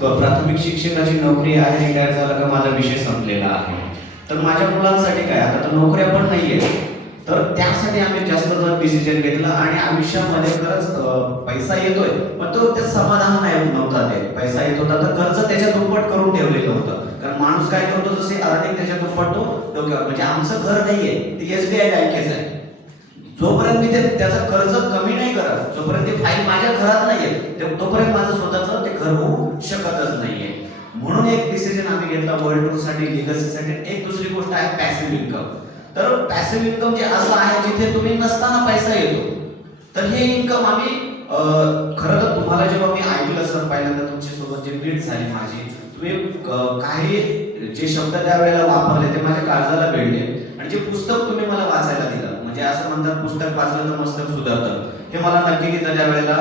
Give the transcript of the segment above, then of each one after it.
प्राथमिक शिक्षकाची नोकरी आहे, रिटायर झाला का माझा विषय संपलेला आहे. तर माझ्या मुलांसाठी काय, आता तर नोकऱ्या पण नाहीये, तर त्यासाठी आम्ही जास्त डिसिजन घेतला. आणि आयुष्यामध्ये खरंच पैसा येतोय, पण तो ते समाधान नाही नव्हता. ते पैसा येत होता तर कर्ज त्याच्या दुप्पट करून ठेवलेलं होतं. कारण माणूस काय करतो, जसे अर्निंग त्याच्या दुप्पट तो डोक्यावर. म्हणजे आमचं घर नाहीये, ते SBI बँकेच आहे. जोपर्यंत मी त्याचं कर्ज कमी नाही करत, जोपर्यंत ती फाईल माझ्या घरात नाहीये, तोपर्यंत माझं स्वतःचं ते घर होऊ शकतच नाहीये. म्हणून एक डिसिजन आम्ही घेतला वर्ल्ड टूर साठी, लिगसीसाठी. एक दुसरी गोष्ट आहे पॅसिव्ह इन्कम. तर पॅसिव्ह इन्कम जे असं आहे जिथे तुम्ही नसताना पैसा येतो. तर हे इन्कम आम्ही खरं तर तुम्हाला जेव्हा मी ऐकलं सर पहिल्यांदा तुमच्यासोबत जे मीट झाली माझी, तुम्ही काही जे शब्द त्यावेळेला वापरले ते माझ्या काळजाला भिडले. आणि जे पुस्तक तुम्ही मला वाचायला दिलं, म्हणजे असं म्हणतात पुस्तक वाचलं तर मस्तक सुधारतं, हे मला नक्की तिथं त्यावेळेला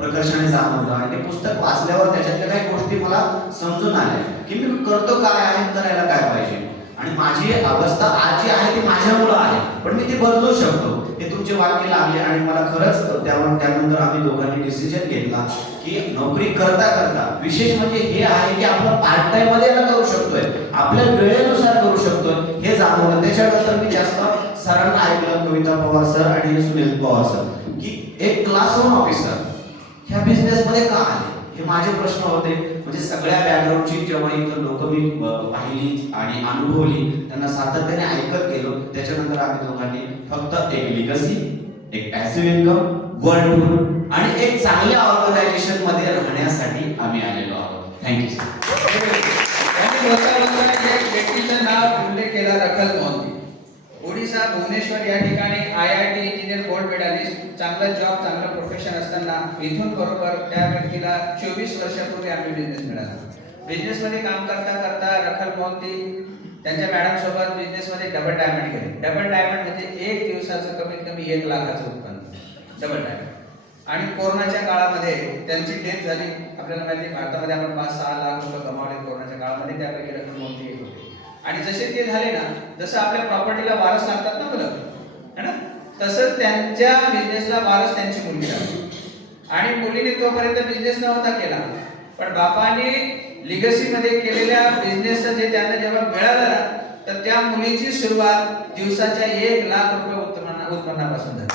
प्रकर्षाने जाणवलं. आणि ते पुस्तक वाचल्यावर त्याच्यातल्या काही गोष्टी मला समजून आल्या की मी करतो काय आहे, करायला काय पाहिजे. आणि माझी अवस्था आज जी आहे ती माझ्यामुळं आहे, पण मी ती बदलू शकतो. हे तुमचे वाक्य लागले आणि मला खरंच त्यानंतर आम्ही दोघांनी डिसिजन घेतला की नोकरी करता करता, विशेष म्हणजे हे आहे की आपण पार्ट टाइम मध्ये करू शकतोय, आपल्या वेळेनुसार करू शकतोय, हे जाणवलं. त्याच्यानंतर मी जास्त सरांना ऐकलं, कविता पवार सर आणि सुनील पवार सर, की एक क्लासरूम ऑफिसर ह्या बिझनेस मध्ये का आले, हे माझे प्रश्न होते. म्हणजे सगळ्या बॅकग्राऊंडची जेव्हा इथं लोक मी पाहिली आणि अनुभवली, त्यांना सातत्याने ऐकत गेलो. त्याच्यानंतर आम्ही दोघांनी फक्त एक लिगसी, एक पॅसिव्ह इन्कम, वर्ल्ड टूर आणि एक चांगल्या ऑर्गनायझेशन मध्ये राहण्यासाठी आम्ही आलेलो आहोत. थँक्यू एक व्यक्तीचं नाव उल्लेख केला, रखल मोहंती. ओडिसा भुवनेश्वर या ठिकाणी IIT इंजिनियर गोल्ड मेडलिस्ट, चांगला जॉब, चांगलं प्रोफेशन असताना इथून बरोबर त्या व्यक्तीला 24 वर्षापूर्वी आम्ही बिझनेस मिळाला. बिझनेसमध्ये काम करता करता रखल मोहंती त्यांच्या मॅडम सोबत बिझनेसमध्ये डबल डायमंड केले. डबल डायमंड म्हणजे एक दिवसाचं कमीत कमी 1 लाखाचं उत्पन्न, डबल डायमंड. आणि कोरोनाच्या काळामध्ये त्यांची डेथ झाली. आपल्याला माहिती आहे भारतामध्ये आपण 5-6 लाख लोक गमावले कोरोनाच्या काळामध्ये, त्यापैकी रखल मोहंती एक होते. आणि जसे ते झाले ना, जसं आपल्या प्रॉपर्टीला वारस लागतात ना मुलं, है ना, तसंच त्यांच्या बिझनेसला वारस त्यांची मुलगी लागली. आणि मुलीने तोपर्यंत बिझनेस नव्हता केला, पण बापाने लिगसीमध्ये केलेल्या बिझनेसचं जे त्यांना जेव्हा मिळालं ना, तर त्या मुलीची सुरुवात दिवसाच्या 1 लाख रुपये उत्पन्नापासून झाली.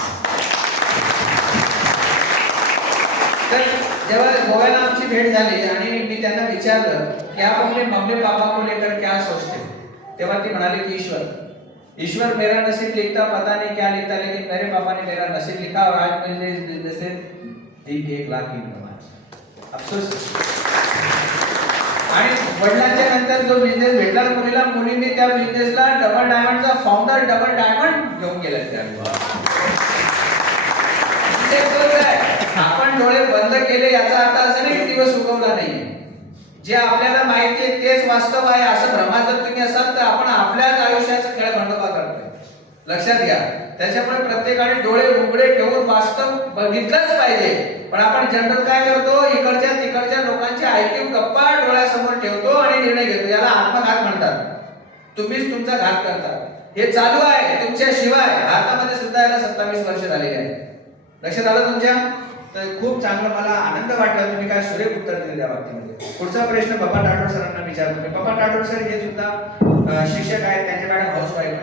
तर जेव्हा गोव्याला आमची भेट झाली आणि मी त्यांना विचारलं की आप अपने मम्मी पापा को लेकर क्या सोचते, तेव्हा ती म्हणाले की ईश्वर मेरा नसीब लिखता, पता नहीं क्या लिखता, लेकिन मेरे पापा ने मेरा नसीब लिखा और आज मुझे इस बिजनेस से 1 लाख इनकम आहे. अफसोस. आणि वडिलांच्या नंतर जो बिझनेस भेटला मुलीला, मुलीने त्या बिझनेसला डबल डायमंडचा फाउंडर डबल डायमंड घेऊन गेला. आपण डोळे बंद केले याचा अर्थ असा नाही की दिवस उगवला नाही. जे आपल्याला माहिती आहे तेच वास्तव आहे असं भ्रमात जर तुम्ही असाल तर आपण आपल्याच आयुष्याचा खेळ खंडोबा करतोय. लक्षात घ्या. त्याच्यामुळे प्रत्येकाने डोळे उघडे ठेवून वास्तव बघितलंच पाहिजे. पण आपण जनरल काय करतो, इकडच्या तिकडच्या लोकांचे ऐकून गप्पा डोळ्यासमोर ठेवतो आणि निर्णय घेतो. याला आत्मघात म्हणतात. तुम्हीच तुमचा घात करता. हे चालू आहे तुमच्या शिवाय. भारतामध्ये सुद्धा याला 27 वर्ष झालेली आहे. लक्षात आलं तुमच्या? तर खूप चांगलं, मला आनंद वाटला. तुम्ही काय सुरेख उत्तर दिले त्या बाबतीमध्ये. पुढचा प्रश्न पप्पा टाटोर सरांना विचारतो. पप्पा टाटोर सर हे सुद्धा शिक्षक आहेत, त्यांच्या मॅडम हाऊसवाईफ